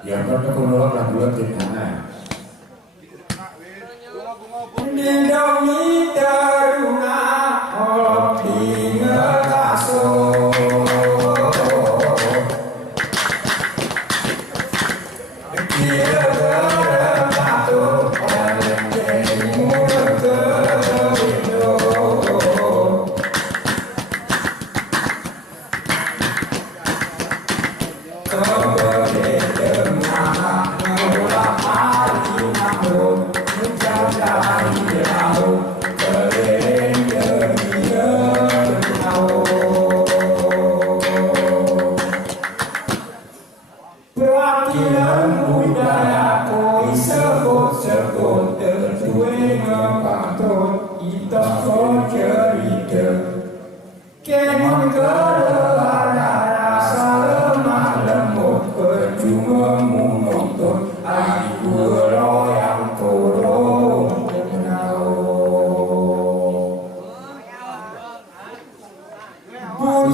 Ya kan kulo lah bulan di mana. Nindongi teruna olok dingetaso. Oh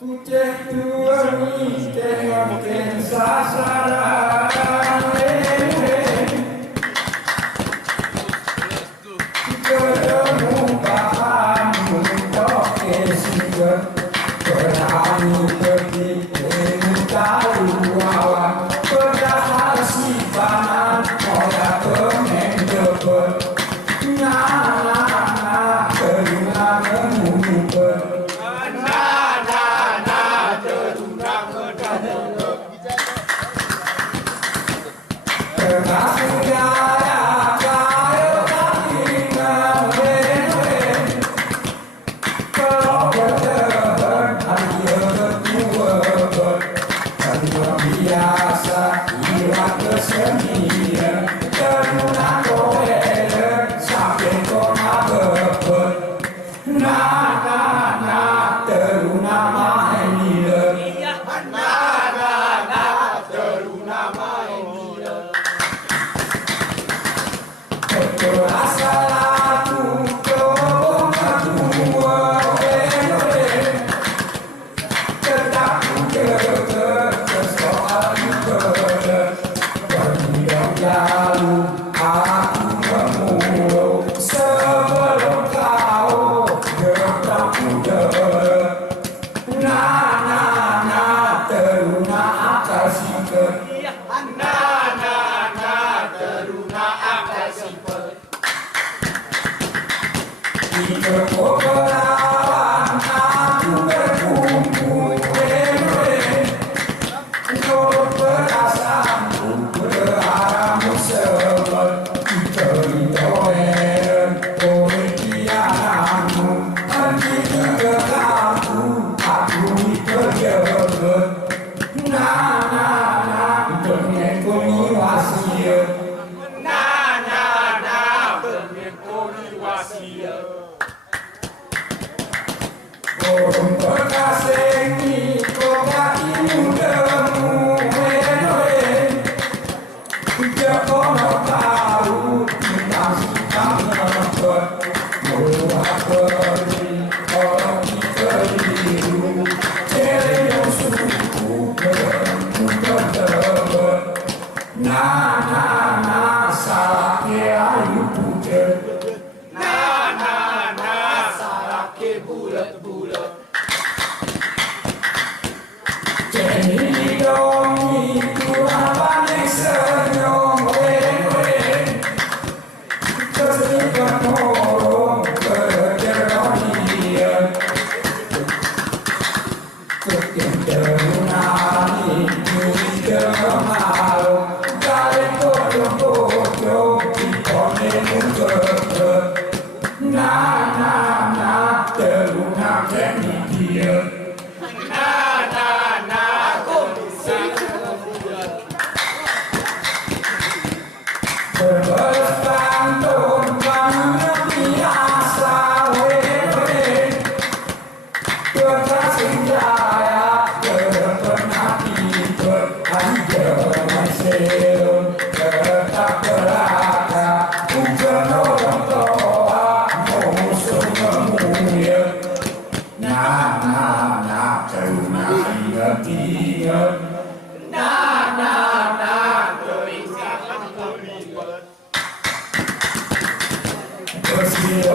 Kucing dua ni tengok sasaran ketemu bahan untuk kesingkat berani pergi tahu awan berdahar simpanan moda pemain depan nah teruna mengumpul biasa irat kesenian teruna koeler sampai koma bebet nah teruna main hilang teruna main hilang terasa lagu kau kedua tetap lalu aku memulung sebelum kau bertemu nah teruna akal sikap teruna akal sikap di kepulauan aku berkumpul menurut perasaanku berharapmu sebel teritoren pemikiranmu nanti kekalku aku dikerjakan nah dengan koni wasiat dengan koni wasiat orang berkasih ni kau kaki mudamu kau tahu tentang sikap membuat murah pergi orang dikeliru yang suku bertemu terdebat nah salah ke ayu pucat salah ke bulat-bulat jadi dong itu apa nih senyum tersikat morong berjeronian kekenderunani juga malu dari kodong-kodong dikonemu kebet nah teruna keni dia berbelas pantun banyak biasa berkasih jaya berpernah tidur anjay selun tetap berada bukan orang tua musuh memulia nah teruna ingat Bersih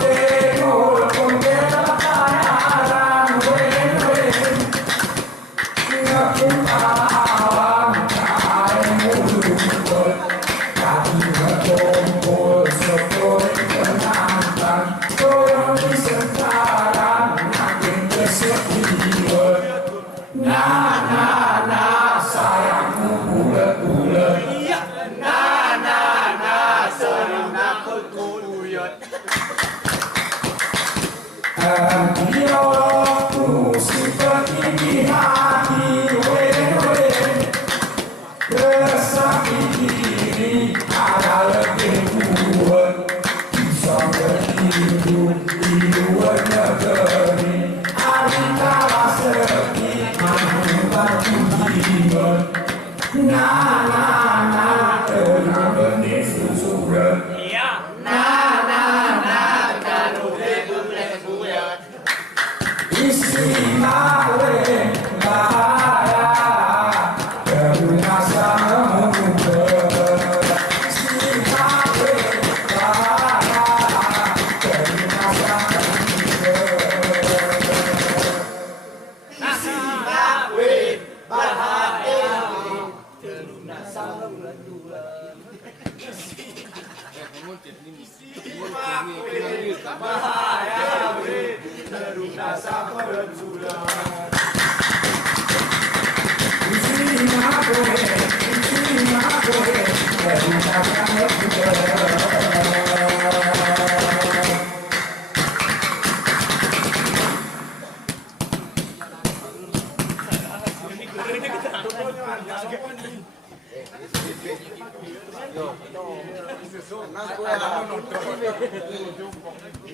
dengur pembelajaran ngaku alam kain mulut tapi berkumpul seperti penantang orang di sekarang makin kesepian nah sayangku bulat-bulat sering nakut kuluyot dialogku seperti di hati resah diri ada lebih kuat bisa berhidup di luar negeri hari kala sepi membantu jimat nah tenang benih susuran nah istri malu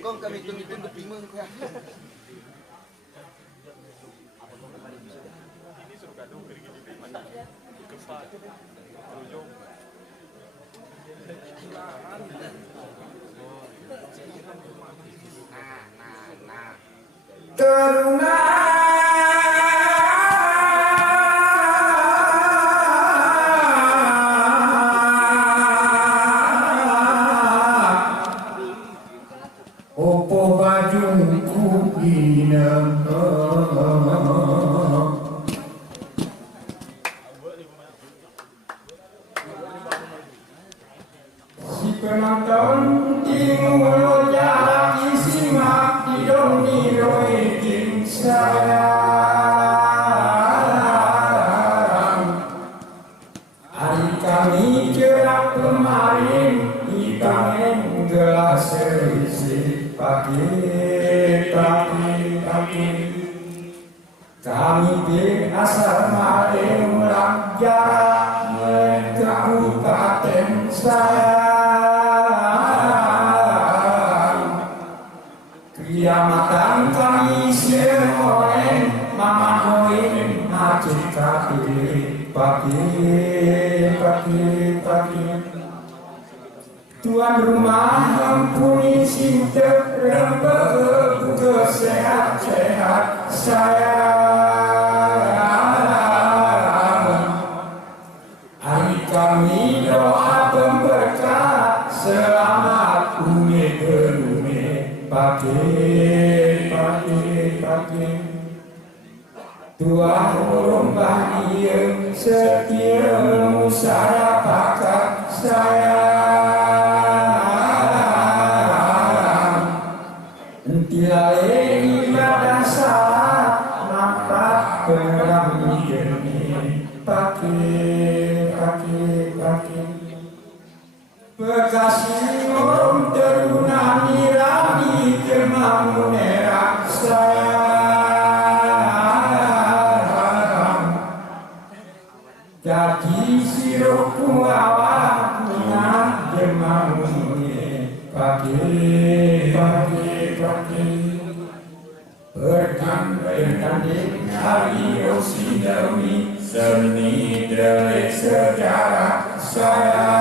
Kong kami hitung-hitung ke bingung ya. Ini suruh gaduh gini-gini di mana? Gempa. Berujung. Nah. Teruna opo bajungku inem si penonton tinggal jarak simak didong niroikin sayang hari kami jerak kemarin ikangen gelas serisi pagi kami di asal mare ulang jarak kabupaten sayang kiamatan kami semoen mama hoin hati pagi tuan rumah ampuni sintek rembek sehat-sehat sayang hari kami doa pemberkah selamat ume pagi tuan rumah dia setia musara pakat sayang tilae ibadah salat nampak perang ini pagi Bekasi orang teruna mirani kemau merah sayang jadi sirup kuawak dengan kemau pagi bertanding hari osidami seni delik sejarah sayang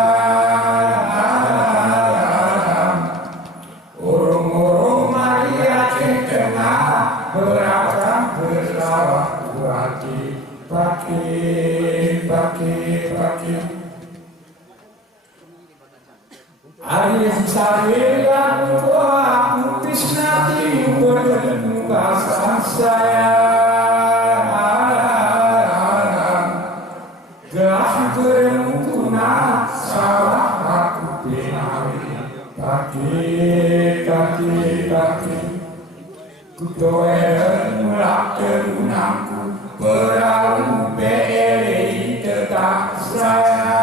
urung-urung Maria tengah berakang bersawah hati pagi hari sawelan aku tisnati bertemu bahasa sayang gelas bermutuna sawah aku pinawi pagi kudoen mulak terunangku perahu BLI tetap sayang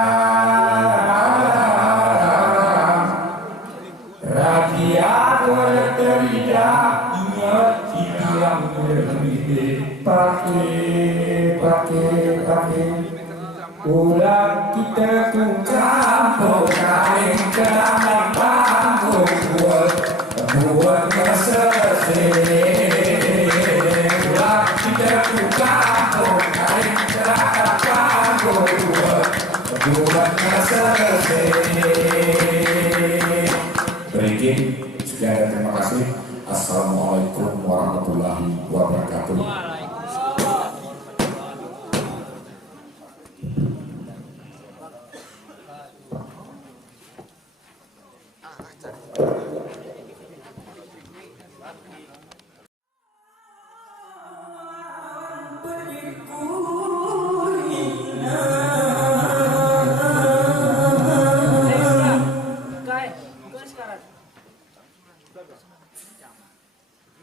radiator teridak ingat dibilang berbeda pagi ulang kita tungkap kain kenangan panggung buat keselesai ulang kita tungkap kain kenangan panggung buat keselesai berikin sekian dan terima kasih. Assalamualaikum warahmatullahi wabarakatuh.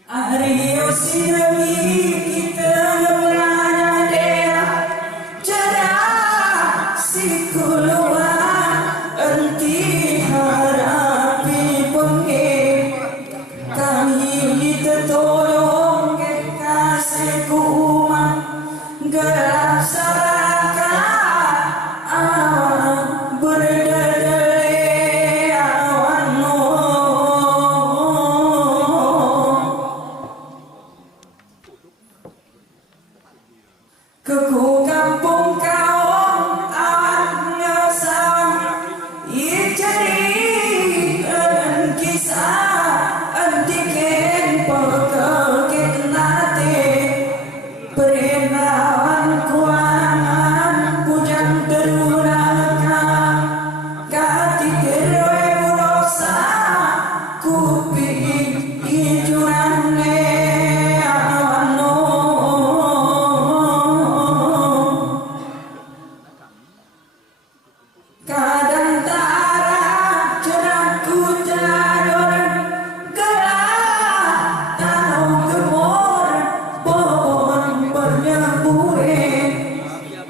Ario sinami kita nolana dea cara sikuluan enti harapi pengen kami tertolong kasih kuman Keku kampung kaong angasam ijari en kisah antiken perkeken nate perenawan kuangan pujang terunaka kati keroe murosa kupi ijurane awano kadang tara cerahku jadoran gelap tanah gemor pohon bernyambure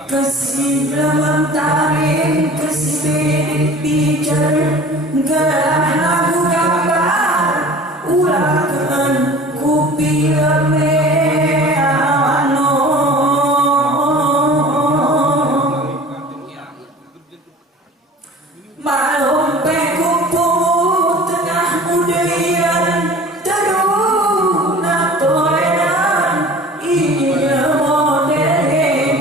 kesimpulan taring kesibidik bicar gelah lagu gambar ulakan kupi leme awano malum pekupu tengah mudian teruna toleran ini modern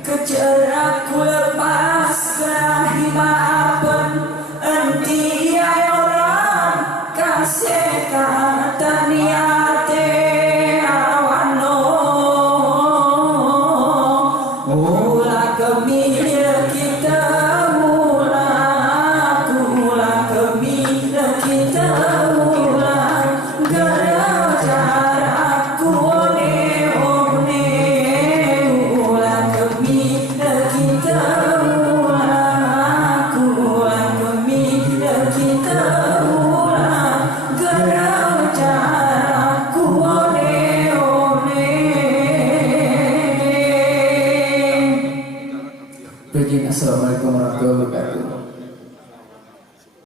kejar aku lepas kelahimapan enti orang kasih kata niate awano ula kemil kita ula kemil kita ula gara jarakku one ula kemil kita ula kemil kita ula gara jarakku one Assalamualaikum warahmatullahi wabarakatuh.